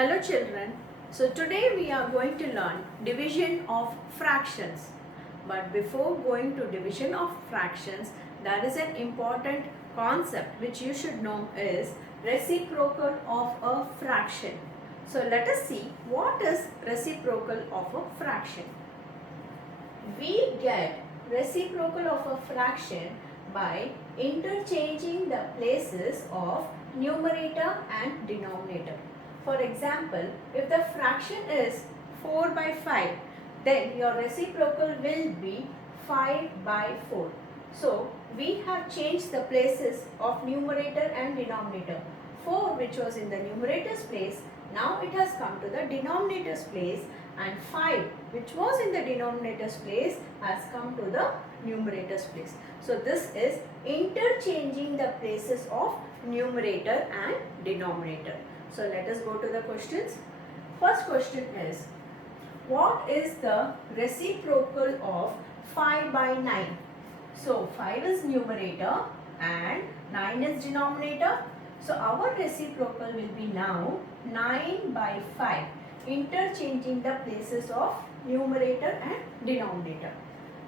Hello children. So today we are going to learn division of fractions. But before going to division of fractions, there is an important concept which you should know is reciprocal of a fraction. So let us see what is reciprocal of a fraction. We get reciprocal of a fraction by interchanging the places of numerator and denominator. For example, if the fraction is 4 by 5, then your reciprocal will be 5 by 4. So, we have changed the places of numerator and denominator. 4 which was in the numerator's place, now it has come to the denominator's place, and 5 which was in the denominator's place has come to the numerator's place. So, this is interchanging the places of numerator and denominator. So let us go to the questions. First question is, what is the reciprocal of 5 by 9? So 5 is numerator and 9 is denominator. So our reciprocal will be now 9 by 5, interchanging the places of numerator and denominator.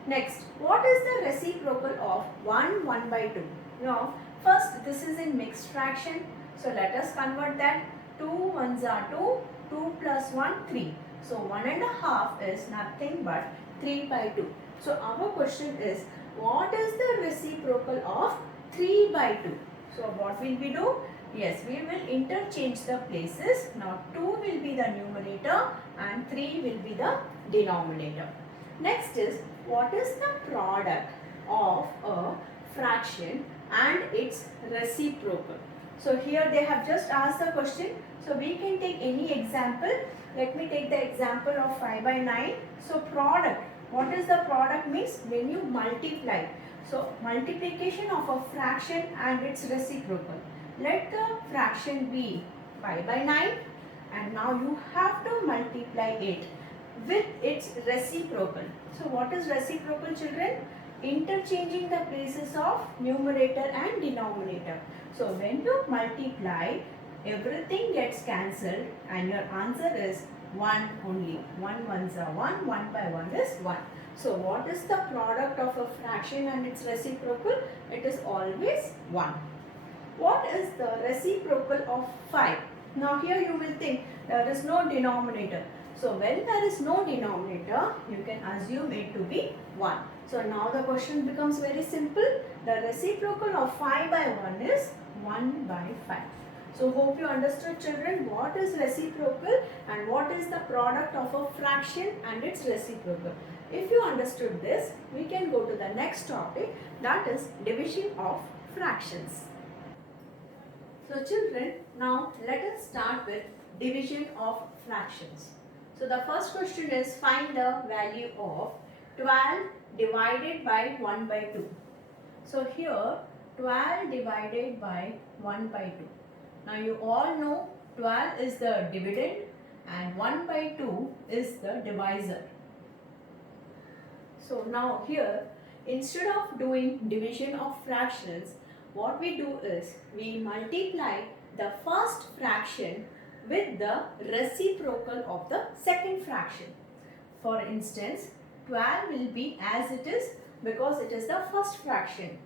Next, what is the reciprocal of 1 by 2? Now, first this is in mixed fraction. So let us convert that. 2 ones are 2, 2 plus 1, 3. So 1.5 is nothing but 3 by 2. So our question is, what is the reciprocal of 3 by 2? So what will we do? Yes, we will interchange the places. Now 2 will be the numerator and 3 will be the denominator. Next is, what is the product of a fraction and its reciprocal? So here they have just asked the question. So we can take any example. Let me take the example of 5 by 9. So product. What is the product means? When you multiply. So multiplication of a fraction and its reciprocal. Let the fraction be 5 by 9 and now you have to multiply it with its reciprocal. So what is reciprocal, children? Interchanging the places of numerator and denominator. So when you multiply, everything gets cancelled and your answer is 1 only. 1 ones are 1, 1 by 1 is 1. So what is the product of a fraction and its reciprocal? It is always 1. What is the reciprocal of 5? Now here you will think there is no denominator. So when there is no denominator, you can assume it to be 1. So now the question becomes very simple. The reciprocal of 5 by 1 is 1 by 5. So hope you understood, children, what is reciprocal and what is the product of a fraction and its reciprocal. If you understood this, we can go to the next topic, that is division of fractions. So children, now let us start with division of fractions. So the first question is, find the value of 12 divided by 1 by 2. So here 12 divided by 1 by 2. Now you all know 12 is the dividend and 1 by 2 is the divisor. So now here, instead of doing division of fractions, what we do is we multiply the first fraction with the reciprocal of the second fraction. For instance, 12 will be as it is because it is the first fraction,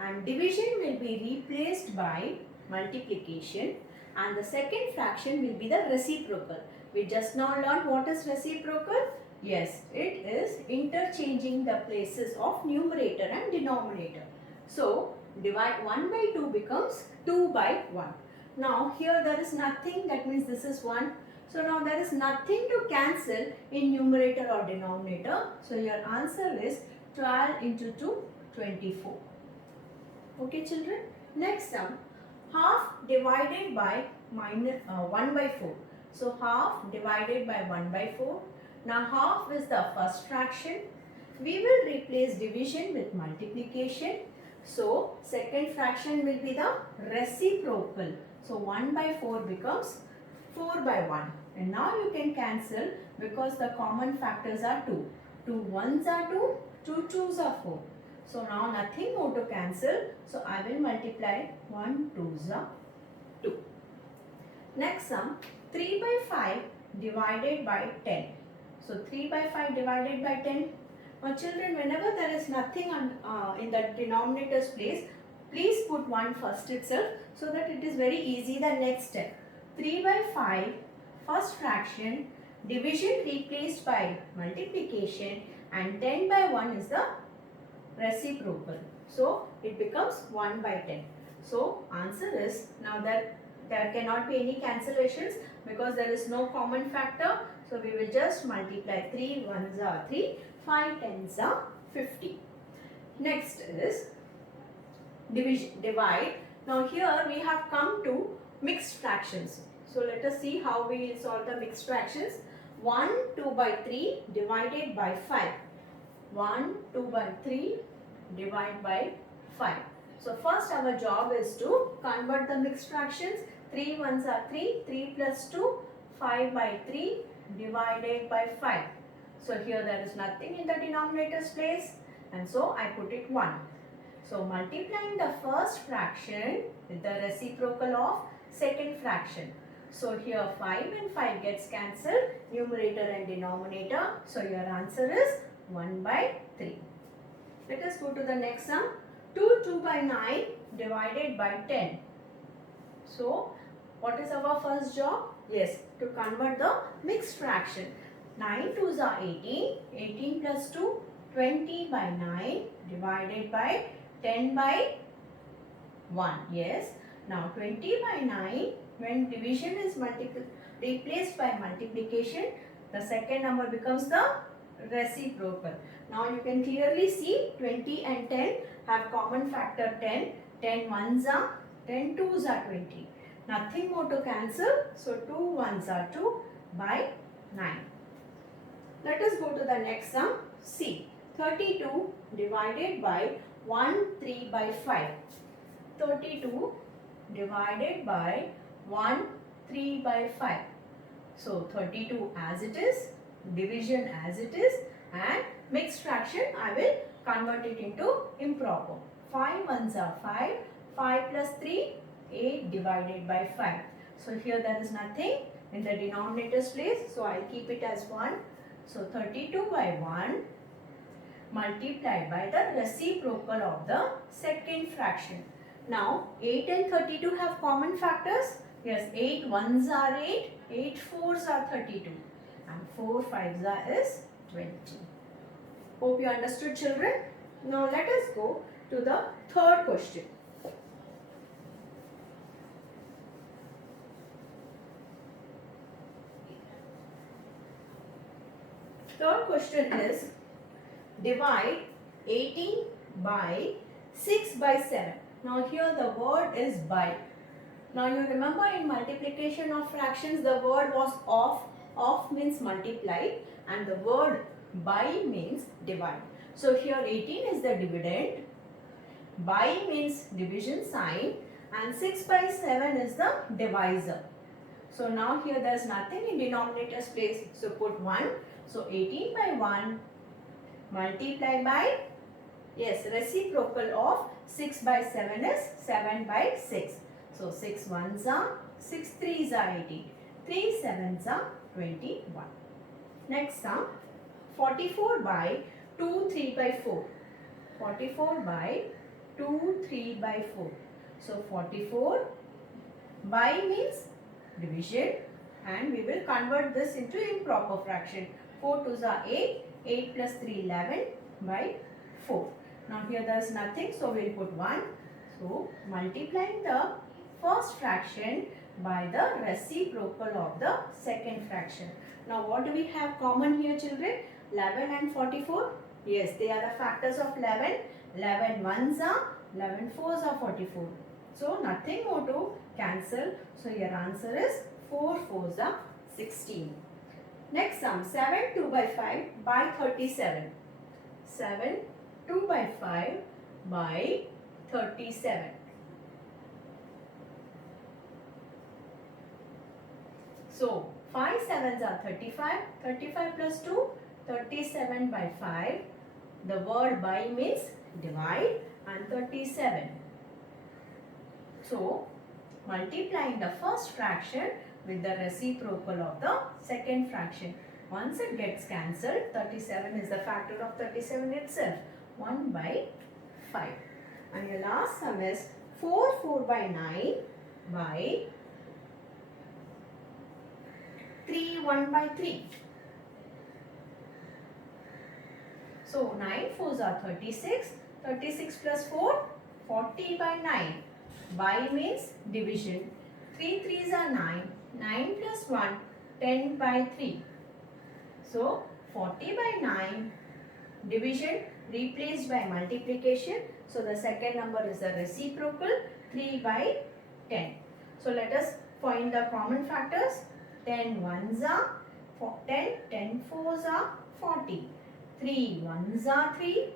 and division will be replaced by multiplication, and the second fraction will be the reciprocal. We just now learned what is reciprocal. Yes, it is interchanging the places of numerator and denominator. So divide 1 by 2 becomes 2 by 1. Now here there is nothing, that means this is 1. So now there is nothing to cancel in numerator or denominator. So your answer is 12 into 2, 24. Okay children. Next sum, half divided by 1 by 4. So half divided by 1 by 4. Now half is the first fraction. We will replace division with multiplication. So second fraction will be the reciprocal. So 1 by 4 becomes 4 by 1. And now you can cancel because the common factors are 2. 2 ones are 2, 2 twos are 4. So now nothing more to cancel. So I will multiply 1 twos are 2. Next sum, 3 by 5 divided by 10. So 3 by 5 divided by 10. Now children, whenever there is nothing in the denominator's place, please put 1 first itself so that it is very easy the next step. 3 by 5 first fraction, division replaced by multiplication, and 10 by 1 is the reciprocal. So it becomes 1 by 10. So answer is, now that there cannot be any cancellations because there is no common factor. So we will just multiply 3 ones are 3, 5 tens are 50. Next is division, divide. Now here we have come to mixed fractions. So let us see how we will solve the mixed fractions. 1 2 by 3 divided by 5. 1 2 by 3 divided by 5. So first our job is to convert the mixed fractions. 3 ones are 3, 3 plus 2, 5 by 3 divided by 5. So here there is nothing in the denominator's place, and so I put it 1. So multiplying the first fraction with the reciprocal of second fraction. So here 5 and 5 gets cancelled, numerator and denominator. So your answer is 1 by 3. Let us go to the next sum. 2 by 9 divided by 10. So what is our first job? Yes, to convert the mixed fraction. 9 2s are 18. 18 plus 2, 20 by 9 divided by 10 by 1. Yes. Now 20 by 9, when division is replaced by multiplication, the second number becomes the reciprocal. Now you can clearly see 20 and 10 have common factor 10. 10 ones are 10 twos are 20. Nothing more to cancel. So 2 ones are 2 by 9. Let us go to the next sum. C. 32 divided by 1 3 by 5. 32 divided by 1 3 by 5. So 32 as it is, division as it is, and mixed fraction I will convert it into improper. 5 ones are 5, 5 plus 3, 8 divided by 5. So here there is nothing in the denominator's place, so I will keep it as 1. So 32 by 1 multiplied by the reciprocal of the second fraction. Now 8 and 32 have common factors. Yes, 8 ones are 8, 8 fours are 32, and 4 fives are is 20. Hope you understood, children. Now let us go to the third question. Third question is divide 18 by 6 by 7. Now here the word is by. Now you remember in multiplication of fractions the word was of. Of means multiply and the word by means divide. So here 18 is the dividend, by means division sign, and 6 by 7 is the divisor. So now here there is nothing in denominator's place, so put 1. So 18 by 1 multiply by, yes, reciprocal of 6 by 7 is 7 by 6. So 6 ones are, 6 threes are 18, 3 sevens are 21. Next sum, 44 by 2 3 by 4. 44 by 2 3 by 4. So 44 by means division, and we will convert this into improper fraction. 4 twos are 8, 8 plus 3 11 by 4. Now here there is nothing, so we will put 1. So multiplying the first fraction by the reciprocal of the second fraction. Now what do we have common here, children? 11 and 44. Yes, they are the factors of 11. 11 ones are, 11 fours are 44. So nothing more to cancel. So your answer is 4 fours are 16. Next sum, 7 2 by 5 by 37. 7 2 by 5 by 37. So 5 sevens are 35. 35 plus 2, 37 by 5. The word by means divide, and 37. So multiplying the first fraction with the reciprocal of the second fraction. Once it gets cancelled, 37 is the factor of 37 itself. 1 by 5. And your last sum is 4 by 9 by 3 1 by 3. So 9 4s are 36. 36 plus 4, 40 by 9. By means division. 3 3s are 9. 9 plus 1, 10 by 3. So 40 by 9 division replaced by multiplication. So the second number is the reciprocal, 3 by 10. So let us find the common factors. 10 ones are 10, 10 fours are 40. 3 ones are 3,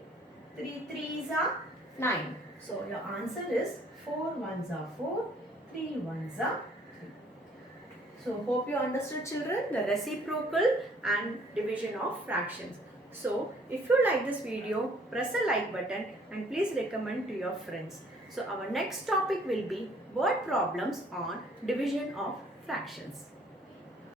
3 threes are 9. So your answer is 4 ones are 4, 3 ones are 3. So hope you understood, children, the reciprocal and division of fractions. So if you like this video, press the like button and please recommend to your friends. So our next topic will be word problems on division of fractions.